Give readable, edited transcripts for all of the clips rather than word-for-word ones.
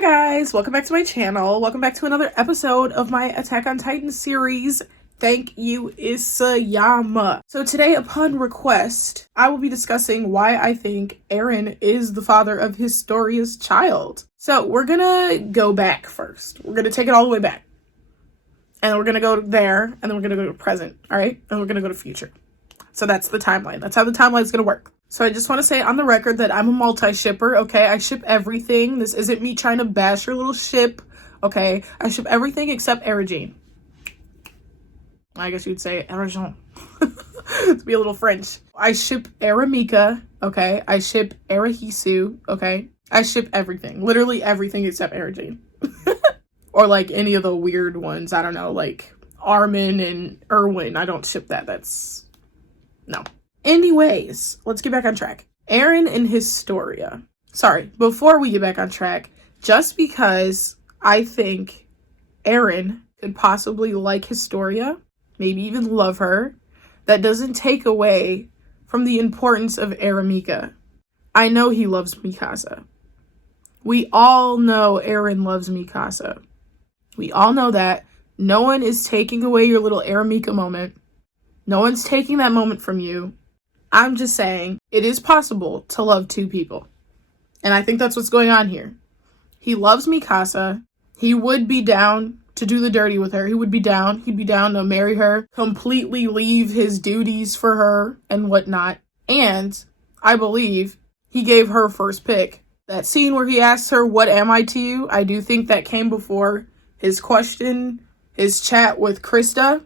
Hi guys, welcome back to my channel. Welcome back to another episode of my Attack on Titan series. Thank you, Isayama. So today, upon request, I will be discussing why I think Eren is the father of Historia's child. So we're gonna go back first. We're gonna take it all the way back. And we're gonna go there, and then we're gonna go to present, all right? And we're gonna go to future. So that's the timeline. That's how the timeline is gonna work. So I just want to say on the record that I'm a multi-shipper, okay? I ship everything. This isn't me trying to bash your little ship, okay? I ship everything except Erigine. I guess you'd say Erigine. To be a little French. I ship Eremika, okay? I ship Erehisu, okay? I ship everything. Literally everything except Erigine. Or like any of the weird ones. I don't know, like Armin and Erwin. I don't ship that. That's... no. Anyways, let's get back on track. Eren and Historia. Sorry, before we get back on track, just because I think Eren could possibly like Historia, maybe even love her, that doesn't take away from the importance of Eremika. I know he loves Mikasa. We all know Eren loves Mikasa. We all know that. No one is taking away your little Eremika moment. No one's taking that moment from you. I'm just saying, it is possible to love two people. And I think that's what's going on here. He loves Mikasa. He would be down to do the dirty with her. He would be down. He'd be down to marry her, completely leave his duties for her and whatnot. And I believe he gave her first pick. That scene where he asks her, "What am I to you?" I do think that came before his question, his chat with Krista,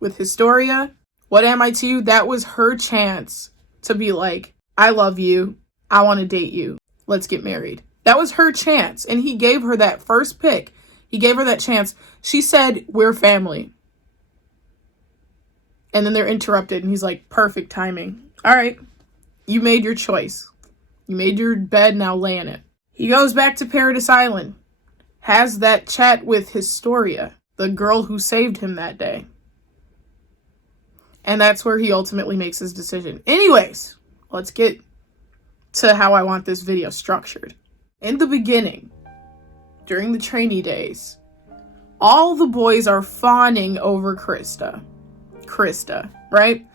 with Historia. What am I to you? That was her chance to be like, I love you. I want to date you. Let's get married. That was her chance. And he gave her that first pick. He gave her that chance. She said, we're family. And then they're interrupted. And he's like, perfect timing. All right. You made your choice. You made your bed. Now lay in it. He goes back to Paradise Island. Has that chat with Historia, the girl who saved him that day. And that's where he ultimately makes his decision. Anyways, let's get to how I want this video structured. In the beginning, during the trainee days, all the boys are fawning over Krista. Krista, right?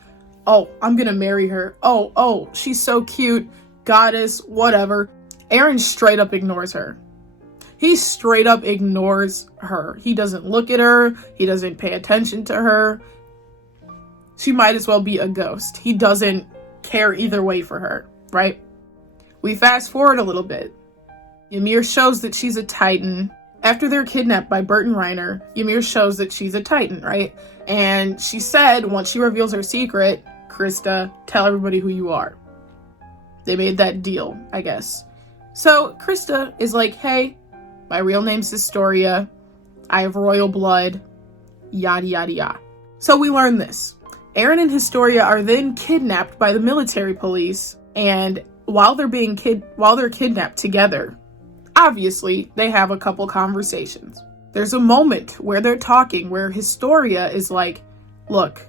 Oh, I'm gonna marry her. Oh, she's so cute. Goddess, whatever. Eren straight up ignores her. He straight up ignores her. He doesn't look at her. He doesn't pay attention to her. She might as well be a ghost. He doesn't care either way for her, right? We fast forward a little bit. Ymir shows that she's a Titan. After they're kidnapped by Bert and Reiner, Ymir shows that she's a Titan, right? And she said, once she reveals her secret, Krista, tell everybody who you are. They made that deal, I guess. So Krista is like, hey, my real name's Historia. I have royal blood. Yada, yada, yada. So we learn this. Eren and Historia are then kidnapped by the military police, and while they're kidnapped together, obviously they have a couple conversations. There's a moment where they're talking where Historia is like, look,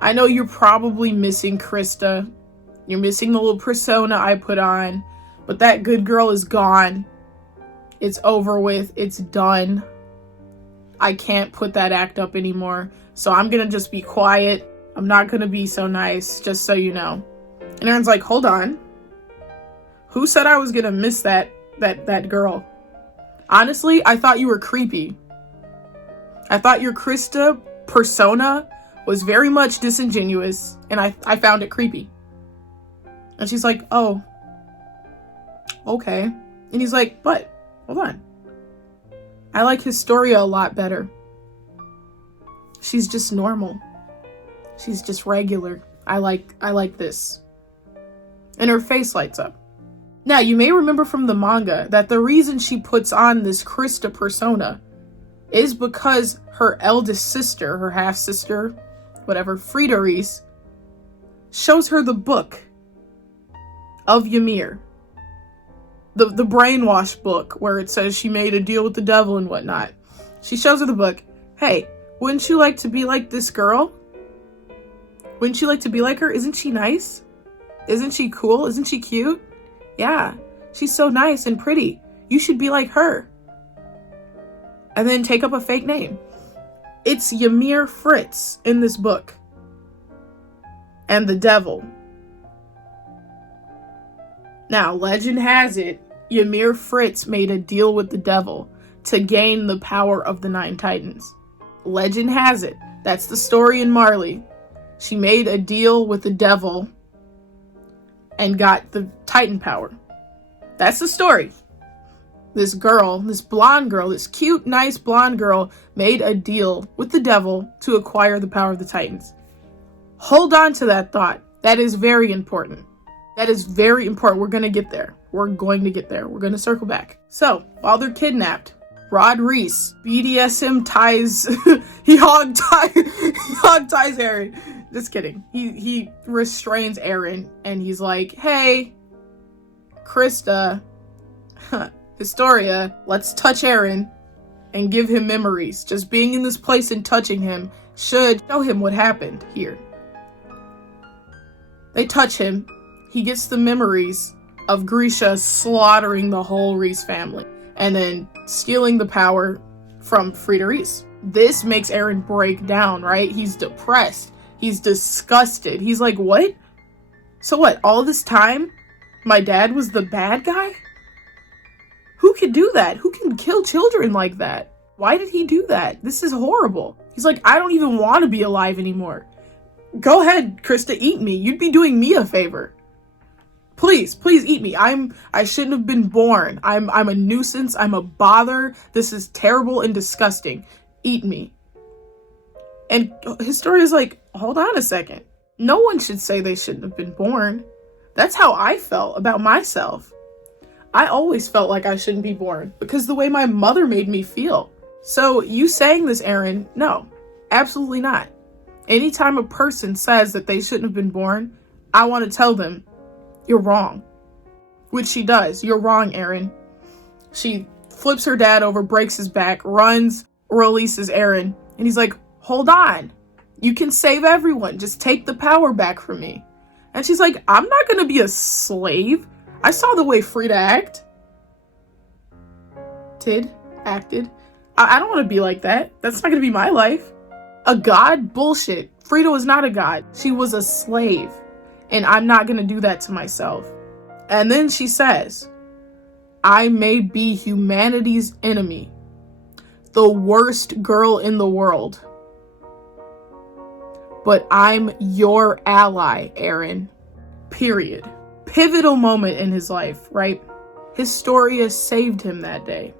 I know you're probably missing Krista. You're missing the little persona I put on, but that good girl is gone. It's over with. It's done. I can't put that act up anymore. So I'm gonna just be quiet. I'm not gonna be so nice, just so you know. And Eren's like, hold on. Who said I was gonna miss that girl? Honestly, I thought you were creepy. I thought your Krista persona was very much disingenuous, and I found it creepy. And she's like, oh, okay. And he's like, but, hold on. I like Historia a lot better. She's just normal. She's just regular. I like this. And her face lights up. Now, you may remember from the manga that the reason she puts on this Krista persona is because her eldest sister, her half-sister, whatever, Frida Reese, shows her the book of Ymir. The brainwash book where it says she made a deal with the devil and whatnot. She shows her the book. Hey, wouldn't you like to be like this girl? Wouldn't you like to be like her? Isn't she nice? Isn't she cool? Isn't she cute? Yeah, she's so nice and pretty. You should be like her. And then take up a fake name. It's Ymir Fritz in this book. And the devil. Now, legend has it, Ymir Fritz made a deal with the devil to gain the power of the 9 Titans. Legend has it. That's the story in Marley. She made a deal with the devil and got the Titan power. That's the story. This girl, this blonde girl, this cute, nice blonde girl made a deal with the devil to acquire the power of the Titans. Hold on to that thought. That is very important. That is very important. We're going to get there. We're going to get there. We're going to circle back. So, while they're kidnapped, Rod Reese BDSM ties, he hog ties Eren. Just kidding. He restrains Eren and he's like, hey, Krista, Historia, let's touch Eren and give him memories. Just being in this place and touching him should show him what happened here. They touch him. He gets the memories of Grisha slaughtering the whole Reese family and then stealing the power from Frida Reese. This makes Eren break down, right? He's depressed. He's disgusted. He's like, what? So what, all this time, my dad was the bad guy? Who could do that? Who can kill children like that? Why did he do that? This is horrible. He's like, I don't even want to be alive anymore. Go ahead, Krista, eat me. You'd be doing me a favor. Please eat me. I shouldn't have been born. I'm a nuisance. I'm a bother. This is terrible and disgusting. Eat me. And Historia's like, hold on a second. No one should say they shouldn't have been born. That's how I felt about myself. I always felt like I shouldn't be born because the way my mother made me feel. So you saying this, Eren, no, absolutely not. Anytime a person says that they shouldn't have been born, I want to tell them, you're wrong. Which she does. You're wrong, Eren. She flips her dad over, breaks his back, runs, releases Eren. And he's like, hold on. You can save everyone. Just take the power back from me. And she's like, I'm not going to be a slave. I saw the way Frida acted. I don't want to be like that. That's not going to be my life. A god? Bullshit. Frida was not a god. She was a slave. And I'm not going to do that to myself. And then she says, I may be humanity's enemy. The worst girl in the world. But I'm your ally, Eren. Period. Pivotal moment in his life, right? Historia saved him that day.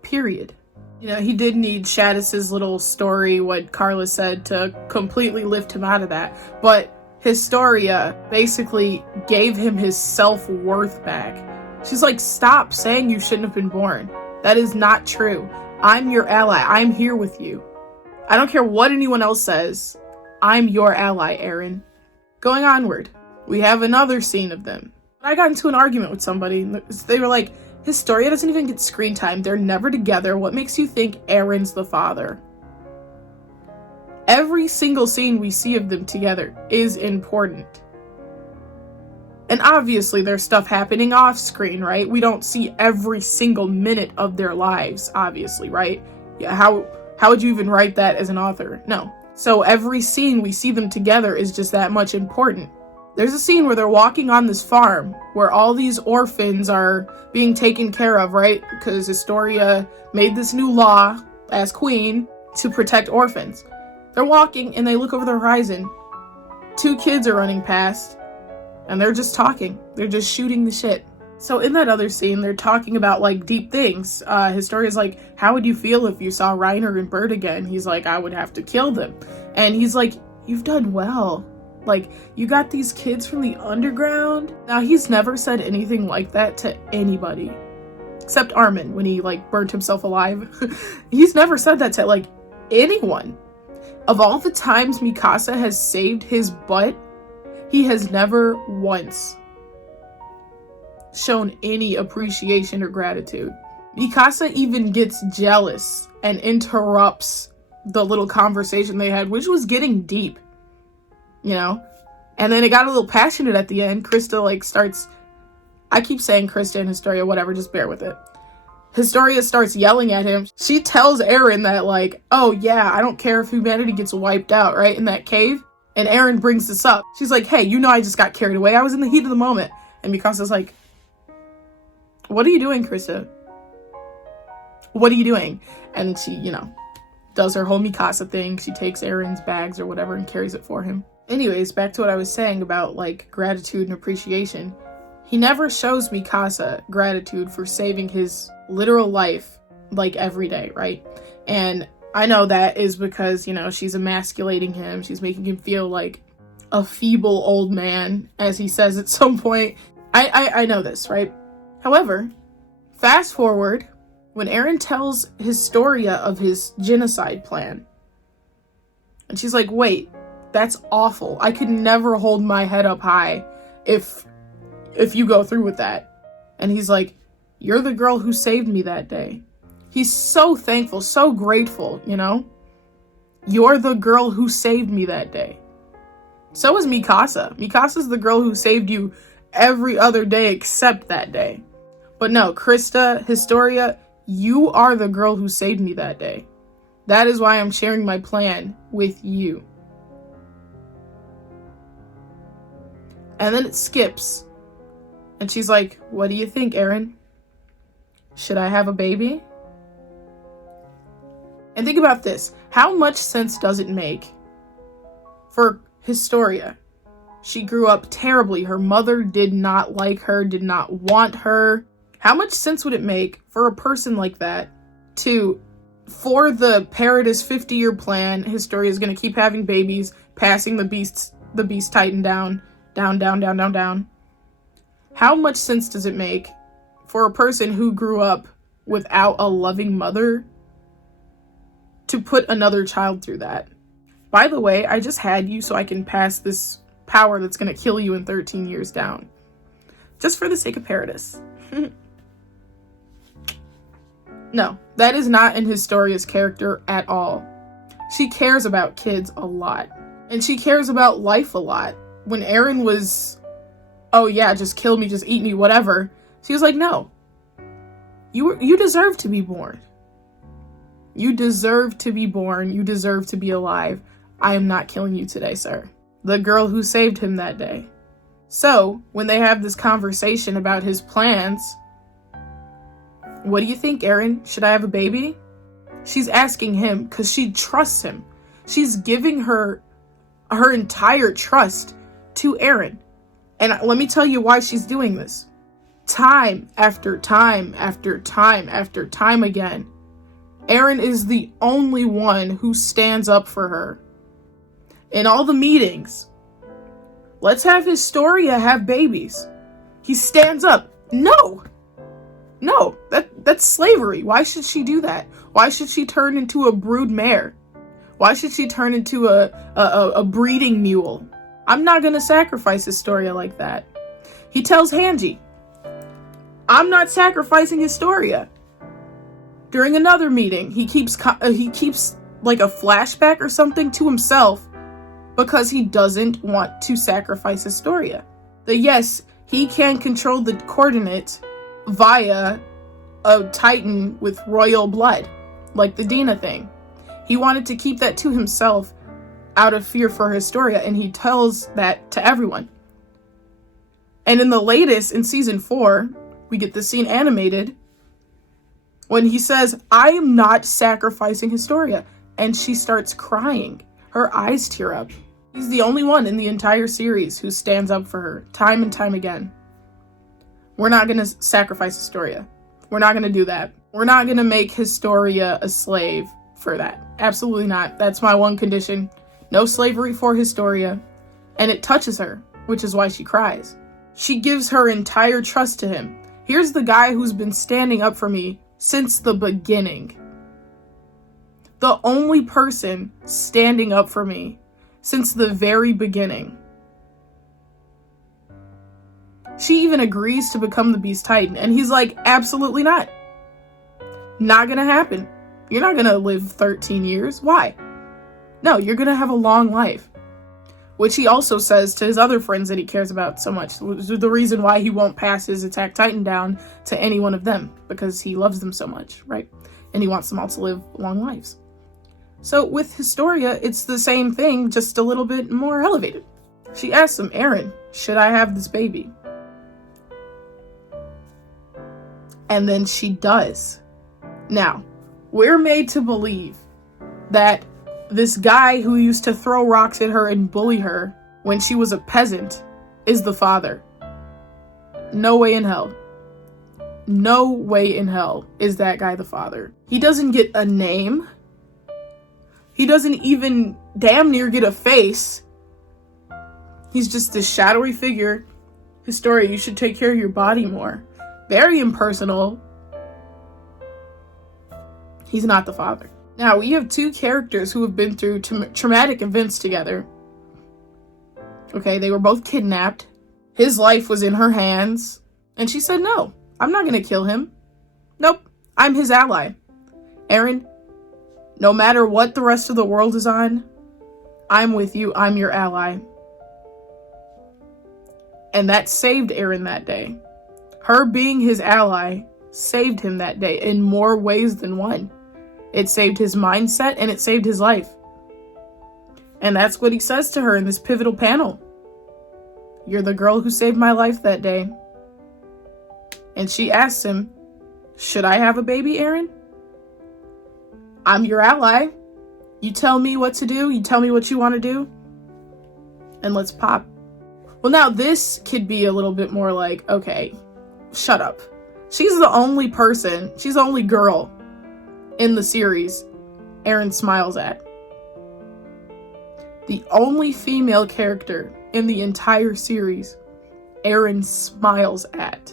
Period. You know, he did need Shadis's little story, what Carla said, to completely lift him out of that. But Historia basically gave him his self-worth back. She's like, stop saying you shouldn't have been born. That is not true. I'm your ally. I'm here with you. I don't care what anyone else says. I'm your ally, Eren. Going onward, we have another scene of them. I got into an argument with somebody. They were like, Historia doesn't even get screen time. They're never together. What makes you think Eren's the father? Every single scene we see of them together is important. And obviously there's stuff happening off screen, right? We don't see every single minute of their lives, obviously, right? Yeah, how would you even write that as an author? No. So every scene we see them together is just that much important. There's a scene where they're walking on this farm where all these orphans are being taken care of, right? Because Historia made this new law as queen to protect orphans. They're walking and they look over the horizon. 2 kids are running past and they're just talking. They're just shooting the shit. So in that other scene, they're talking about like deep things. Historia's like, how would you feel if you saw Reiner and Bert again? He's like, I would have to kill them. And he's like, you've done well. Like, you got these kids from the underground. Now, he's never said anything like that to anybody. Except Armin, when he like burnt himself alive. He's never said that to like anyone. Of all the times Mikasa has saved his butt, he has never once shown any appreciation or gratitude. Mikasa even gets jealous and interrupts the little conversation they had, which was getting deep, you know? And then it got a little passionate at the end. Krista like starts, I keep saying Krista and Historia, whatever, just bear with it. Historia starts yelling at him. She tells Eren that, like, oh yeah, I don't care if humanity gets wiped out, right, in that cave. And Eren brings this up. She's like, hey, you know I just got carried away. I was in the heat of the moment. And Mikasa's like, what are you doing, Krista? What are you doing? And she, you know, does her whole Mikasa thing. She takes Eren's bags or whatever and carries it for him. Anyways, back to what I was saying about, like, gratitude and appreciation. He never shows Mikasa gratitude for saving his literal life, like, every day, right? And I know that is because, you know, she's emasculating him. She's making him feel like a feeble old man, as he says at some point. I know this, right? However, fast forward, when Eren tells Historia of his genocide plan, and she's like, wait, that's awful. I could never hold my head up high if you go through with that. And he's like, you're the girl who saved me that day. He's so thankful, so grateful, you know? You're the girl who saved me that day. So is Mikasa. Mikasa's the girl who saved you every other day except that day. But no, Krista, Historia, you are the girl who saved me that day. That is why I'm sharing my plan with you. And then it skips. And she's like, what do you think, Eren? Should I have a baby? And think about this. How much sense does it make for Historia? She grew up terribly. Her mother did not like her, did not want her. How much sense would it make for a person like that for the Paradis 50-year plan, Historia is going to keep having babies, passing the beast titan down. How much sense does it make for a person who grew up without a loving mother to put another child through that? By the way, I just had you so I can pass this power that's going to kill you in 13 years down. Just for the sake of Paradis. No, that is not in Historia's character at all. She cares about kids a lot. And she cares about life a lot. When Eren was, oh yeah, just kill me, just eat me, whatever, she was like, no. You deserve to be born. You deserve to be born. You deserve to be alive. I am not killing you today, sir. The girl who saved him that day. So, when they have this conversation about his plans, what do you think, Eren? Should I have a baby? She's asking him because she trusts him. She's giving her entire trust to Eren. And let me tell you why she's doing this. Time after time after time after time again, Eren is the only one who stands up for her. In all the meetings, let's have Historia have babies. He stands up. No, that's slavery. Why should she do that? Why should she turn into a brood mare? Why should she turn into a breeding mule? I'm not going to sacrifice Historia like that. He tells Hanji, I'm not sacrificing Historia. During another meeting, he keeps like a flashback or something to himself because he doesn't want to sacrifice Historia. That yes, he can control the coordinates via a Titan with royal blood, like the Dina thing. He wanted to keep that to himself out of fear for Historia, and he tells that to everyone. And in the latest, in season 4, we get the scene animated when he says, I am not sacrificing Historia. And she starts crying. Her eyes tear up. He's the only one in the entire series who stands up for her time and time again. We're not going to sacrifice Historia. We're not going to do that. We're not going to make Historia a slave for that. Absolutely not. That's my one condition. No slavery for Historia. And it touches her, which is why she cries. She gives her entire trust to him. Here's the guy who's been standing up for me since the beginning. The only person standing up for me since the very beginning. She even agrees to become the Beast Titan. And he's like, absolutely not. Not gonna happen. You're not gonna live 13 years. Why? No, you're gonna have a long life. which he also says to his other friends that he cares about so much. The reason why he won't pass his Attack Titan down to any one of them, because he loves them so much, right? And he wants them all to live long lives. So with Historia, it's the same thing, just a little bit more elevated. She asks him, Eren, should I have this baby? And then she does. Now, we're made to believe that this guy who used to throw rocks at her and bully her when she was a peasant is the father. No way in hell. No way in hell is that guy the father. He doesn't get a name. He doesn't even damn near get a face. He's just this shadowy figure. Historia, you should take care of your body more. Very impersonal. He's not the father. Now, we have two characters who have been through traumatic events together. Okay, they were both kidnapped. His life was in her hands. And she said, no, I'm not going to kill him. Nope, I'm his ally. Eren, no matter what the rest of the world is on, I'm with you. I'm your ally. And that saved Eren that day. Her being his ally saved him that day in more ways than one. It saved his mindset and it saved his life. And that's what he says to her in this pivotal panel. You're the girl who saved my life that day. And she asks him, should I have a baby, Eren? I'm your ally. You tell me what to do. You tell me what you want to do. And let's pop. Well, now this could be a little bit more like, okay, shut up. She's the only person, she's the only girl in the series Eren smiles at. The only female character in the entire series Eren smiles at.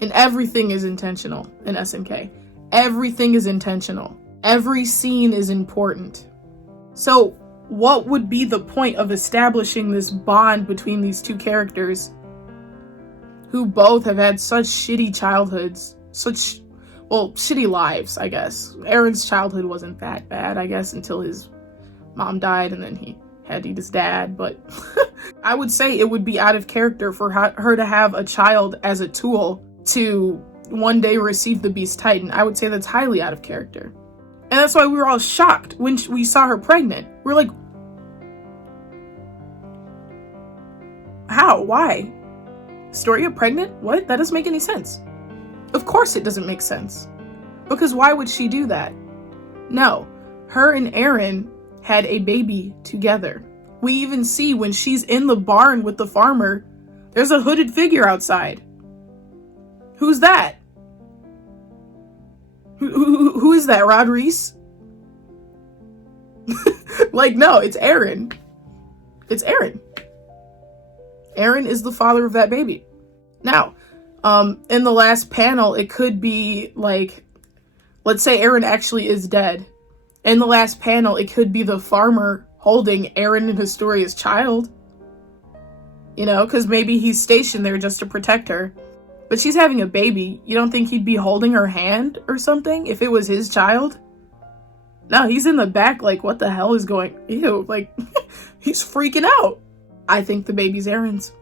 And everything is intentional in SNK. Everything is intentional. Every scene is important. So what would be the point of establishing this bond between these two characters who both have had such shitty childhoods, shitty lives, I guess. Eren's childhood wasn't that bad, I guess, until his mom died and then he had to eat his dad, but I would say it would be out of character for her to have a child as a tool to one day receive the Beast Titan. I would say that's highly out of character. And that's why we were all shocked when we saw her pregnant. We're like, how? Why? Historia pregnant? What? That doesn't make any sense. Of course it doesn't make sense. Because why would she do that? No. Her and Eren had a baby together. We even see when she's in the barn with the farmer, there's a hooded figure outside. Who's that? Who is that? Rod Reese? Like, no, it's Eren. It's Eren. Eren is the father of that baby. Now, in the last panel, it could be like, let's say Eren actually is dead. In the last panel, it could be the farmer holding Eren and Historia's child. You know, because maybe he's stationed there just to protect her. But she's having a baby. You don't think he'd be holding her hand or something if it was his child? No, he's in the back like, what the hell is going... Ew, like, he's freaking out. I think the baby's Eren's.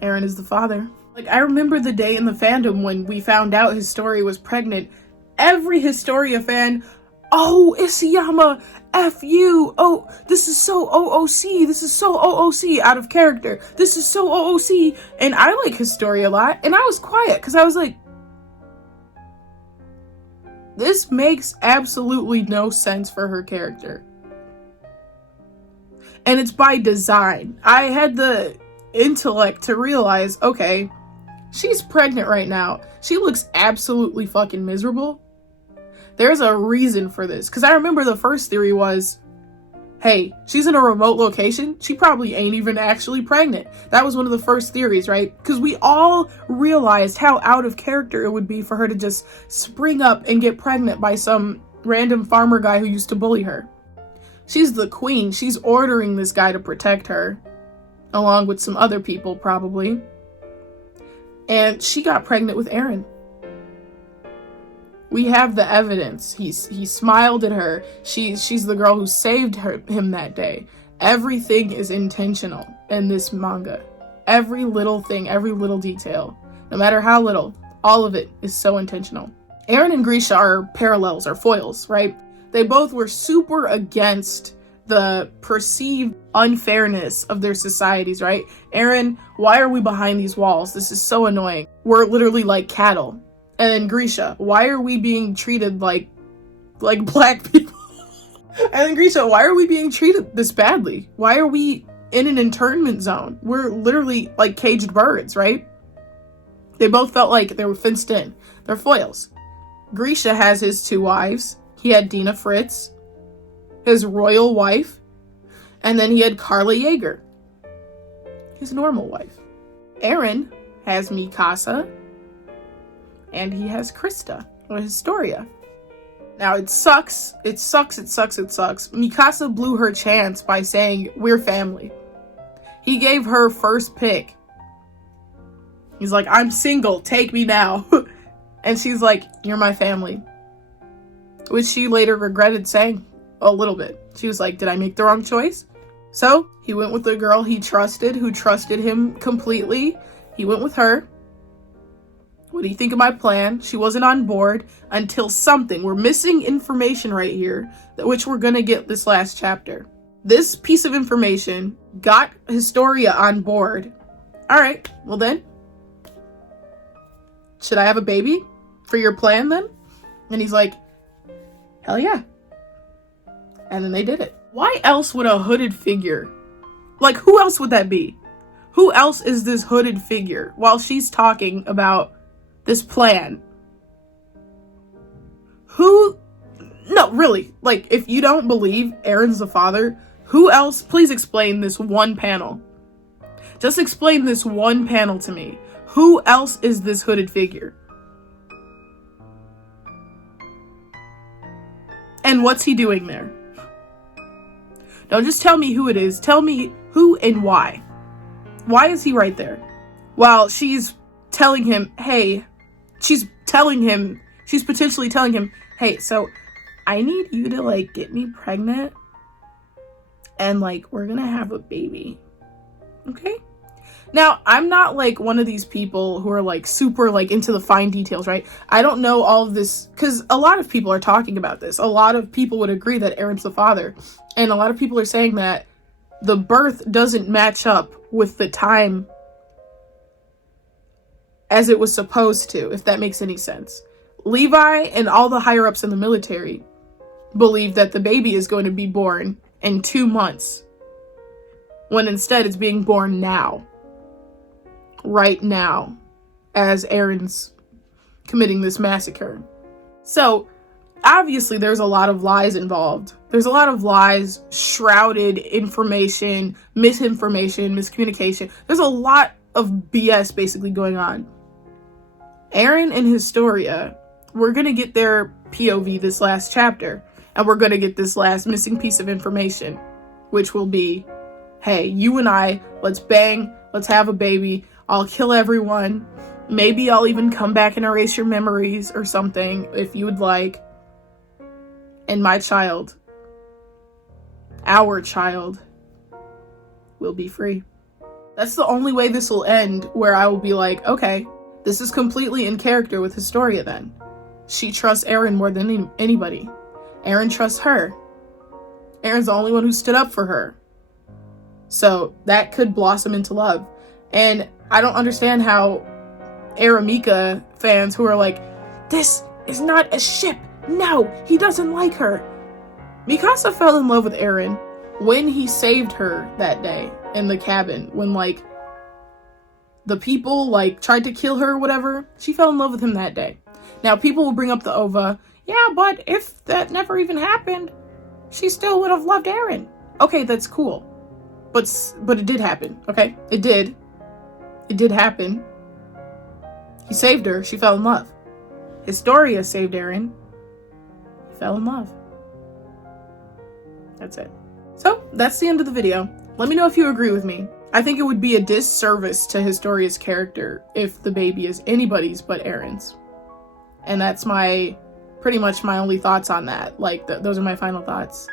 Eren is the father. Like, I remember the day in the fandom when we found out Historia was pregnant. Every Historia fan, oh, Isayama, F you. Oh, this is so OOC. This is so OOC, out of character. This is so OOC. And I like Historia a lot. And I was quiet because I was like, this makes absolutely no sense for her character. And it's by design. I had the intellect to realize, okay, she's pregnant right now. She looks absolutely fucking miserable. There's a reason for this. Because I remember the first theory was, hey, she's in a remote location. She probably ain't even actually pregnant. That was one of the first theories, right? Because we all realized how out of character it would be for her to just spring up and get pregnant by some random farmer guy who used to bully her. She's the queen. She's ordering this guy to protect her, along with some other people, probably. And she got pregnant with Eren. We have the evidence. He smiled at her. She's the girl who saved him that day. Everything is intentional in this manga. Every little thing, every little detail, no matter how little, all of it is so intentional. Eren and Grisha are parallels, or foils, right? They both were super against the perceived unfairness of their societies, right? Eren, why are we behind these walls? This is so annoying. We're literally like cattle. And then Grisha, why are we being treated like black people? And then Grisha, why are we being treated this badly? Why are we in an internment zone? We're literally like caged birds, right? They both felt like they were fenced in. They're foils. Grisha has his 2 wives. He had Dina Fritz, his royal wife, and then he had Carla Jaeger, his normal wife. Eren has Mikasa, and he has Krista, or Historia. Now, it sucks. Mikasa blew her chance by saying, we're family. He gave her first pick. He's like, I'm single, take me now. And she's like, you're my family. Which she later regretted saying a little bit. She was like, did I make the wrong choice? So, he went with the girl he trusted, who trusted him completely. He went with her. What do you think of my plan? She wasn't on board until something. We're missing information right here, which we're gonna get this last chapter. This piece of information got Historia on board. All right, well then, should I have a baby for your plan then? And he's like, hell yeah. And then they did it. Why else would a hooded figure, like who else would that be? Who else is this hooded figure while she's talking about this plan? No, really, like, if you don't believe Eren's the father, who else? Please explain this one panel. Just explain this one panel to me. Who else is this hooded figure? And what's he doing there? Don't just tell me who it is. Tell me who and why. Why is he right there? While she's telling him, hey, she's potentially telling him, hey, so I need you to, like, get me pregnant and, like, we're gonna have a baby. Okay? Now, I'm not, like, one of these people who are, like, super, like, into the fine details, right? I don't know all of this, because a lot of people are talking about this. A lot of people would agree that Eren's the father. And a lot of people are saying that the birth doesn't match up with the time as it was supposed to, if that makes any sense. Levi and all the higher-ups in the military believe that the baby is going to be born in 2 months, when instead it's being born now. Right now, as Eren's committing this massacre. So, obviously there's a lot of lies involved. There's a lot of lies, shrouded information, misinformation, miscommunication. There's a lot of BS basically going on. Eren and Historia, we're gonna get their POV this last chapter, and we're gonna get this last missing piece of information, which will be, hey, you and I, let's bang, let's have a baby, I'll kill everyone, maybe I'll even come back and erase your memories or something, if you would like, and my child, our child, will be free. That's the only way this will end, where I will be like, okay, this is completely in character with Historia then. She trusts Eren more than anybody. Eren trusts her. Eren's the only one who stood up for her. So that could blossom into love. And I don't understand how Aramika fans who are like, this is not a ship. No, he doesn't like her. Mikasa fell in love with Eren when he saved her that day in the cabin. When, like, the people, like, tried to kill her or whatever. She fell in love with him that day. Now, people will bring up the OVA. Yeah, but if that never even happened, she still would have loved Eren. Okay, that's cool. But it did happen, okay? It did. It did happen. He saved her. She fell in love. Historia saved Eren. He fell in love. That's it. So, that's the end of the video. Let me know if you agree with me. I think it would be a disservice to Historia's character if the baby is anybody's but Eren's. And that's my pretty much my only thoughts on that. Like, those are my final thoughts.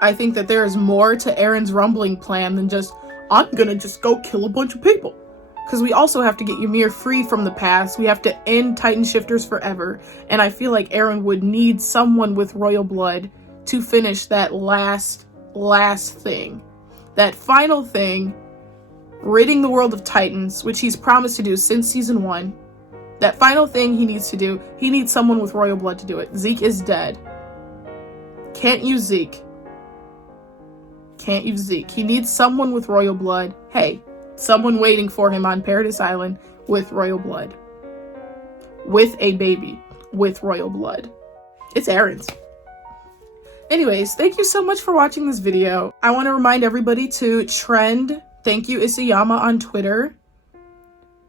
I think that there is more to Eren's rumbling plan than just, I'm gonna just go kill a bunch of people. Because we also have to get Ymir free from the past. We have to end Titan Shifters forever. And I feel like Eren would need someone with royal blood to finish that last thing. That final thing, ridding the world of Titans, which he's promised to do since season 1. That final thing he needs to do, he needs someone with royal blood to do it. Zeke is dead. Can't use Zeke. Can't use Zeke. He needs someone with royal blood. Hey, someone waiting for him on Paradise Island with royal blood. With a baby with royal blood. It's Eren's. Anyways, thank you so much for watching this video. I want to remind everybody to trend Thank You Isayama on Twitter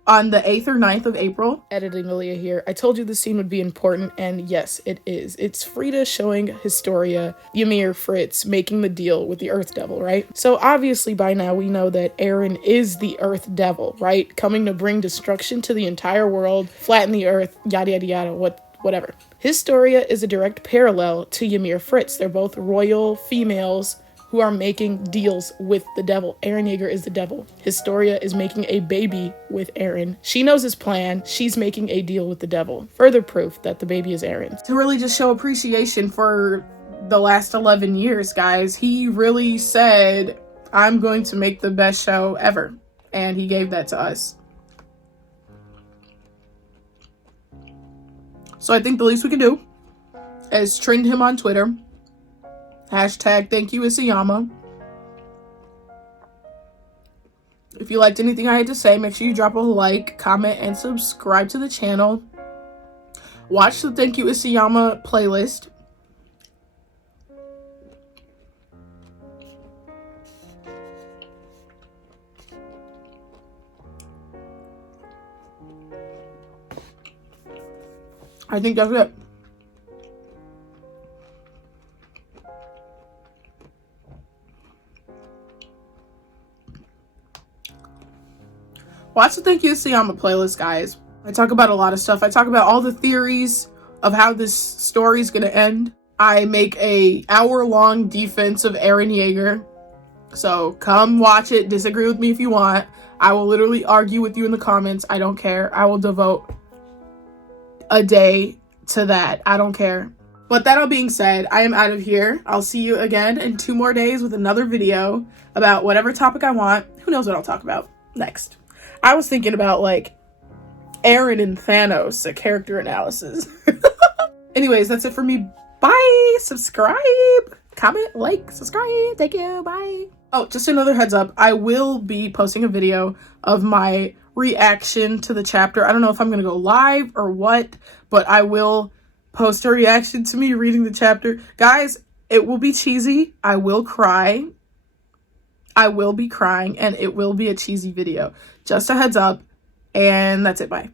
on the 8th or 9th of April. Editing Aaliyah here. I told you the scene would be important, and yes, it is. It's Frida showing Historia, Ymir, Fritz making the deal with the Earth Devil, right? So obviously by now we know that Eren is the Earth Devil, right? Coming to bring destruction to the entire world, flatten the Earth, yada yada yada, whatever. Historia is a direct parallel to Ymir Fritz. They're both royal females who are making deals with the devil. Eren Yeager is the devil. Historia is making a baby with Eren. She knows his plan. She's making a deal with the devil. Further proof that the baby is Eren's. To really just show appreciation for the last 11 years, guys, he really said, I'm going to make the best show ever. And he gave that to us. So I think the least we can do is trend him on Twitter. Hashtag Thank You Isayama. If you liked anything I had to say, make sure you drop a like, comment, and subscribe to the channel. Watch the Thank You Isayama playlist. I think that's it. Watch the Thank You Isayama playlist, guys. I talk about a lot of stuff. I talk about all the theories of how this story is going to end. I make a hour-long defense of Eren Yeager. So come watch it. Disagree with me if you want. I will literally argue with you in the comments. I don't care. I will devote a day to that. I don't care. But that all being said, I am out of here. I'll see you again in 2 more days with another video about whatever topic I want. Who knows what I'll talk about next. I was thinking about, like, Eren and Thanos, a character analysis. Anyways, that's it for me. Bye! Subscribe! Comment, like, subscribe. Thank you. Bye! Oh, just another heads up. I will be posting a video of my reaction to the chapter. I don't know if I'm going to go live or what, but I will post a reaction to me reading the chapter. Guys, it will be cheesy. I will cry. I will be crying, and it will be a cheesy video. Just a heads up, and that's it. Bye.